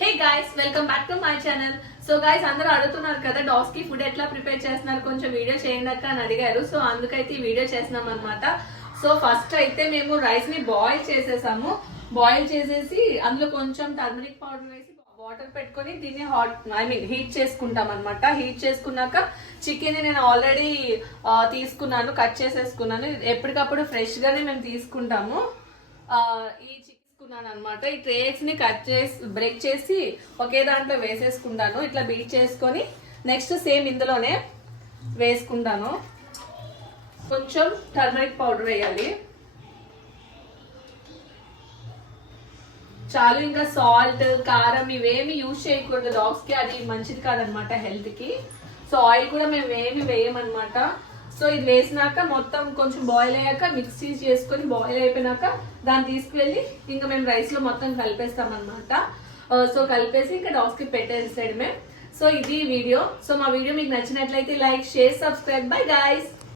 Hey guys, welcome back to my channel. So guys, అందరూ అడుగుతున్నారు కదా డాగ్స్ కి ఫుడ్ ఎట్లా ప్రిపేర్ చేస్తున్నారు, కొంచెం వీడియో చేయండి అక్క అని అడిగారు. సో అందుకైతే ఈ వీడియో చేస్తున్నాం అనమాట. సో ఫస్ట్ అయితే మేము రైస్ ని బాయిల్ చేసేసాము. బాయిల్ చేసేసి అందులో కొంచెం టర్మరిక్ పౌడర్ వేసి వాటర్ పెట్టుకొని దీన్ని హీట్ చేసుకుంటాం అనమాట. హీట్ చేసుకున్నాక చికెన్ నేను ఆల్రెడీ తీసుకున్నాను, కట్ చేసేసుకున్నాను. ఎప్పటికప్పుడు ఫ్రెష్ గానే మేము తీసుకుంటాము. ఈ తీసుకున్నాను అనమాట. ఈ ట్రేస్ ని కట్ చేసి బ్రేక్ చేసి ఒకే దాంట్లో వేసేసుకుంటాను. ఇట్లా బీట్ చేసుకొని నెక్స్ట్ సేమ్ ఇందులోనే వేసుకుంటాను. కొంచెం టర్మరిక్ పౌడర్ వేయాలి చాలు. ఇంకా సాల్ట్, కారం ఇవేమి యూజ్ చేయకూడదు డాగ్స్ కి, అది మంచిది కాదనమాట హెల్త్ కి. సో ఆయిల్ కూడా మేము ఏమి వేయమన్నమాట. సో ఇది వేసినాక మొత్తం కొంచెం బాయిల్ అయ్యాక మిక్సీ చేసుకొని బాయిల్ అయిపోయినాక దాన్ని తీసుకువెళ్ళి ఇంకా మేము రైస్ లో మొత్తం కలిపేస్తాం అనమాట. సో కలిపేసి ఇంకా డాగ్స్ కి పెట్టేసేయడమే. సో ఇది వీడియో. సో మా వీడియో మీకు నచ్చినట్లయితే like, share, subscribe. Bye guys.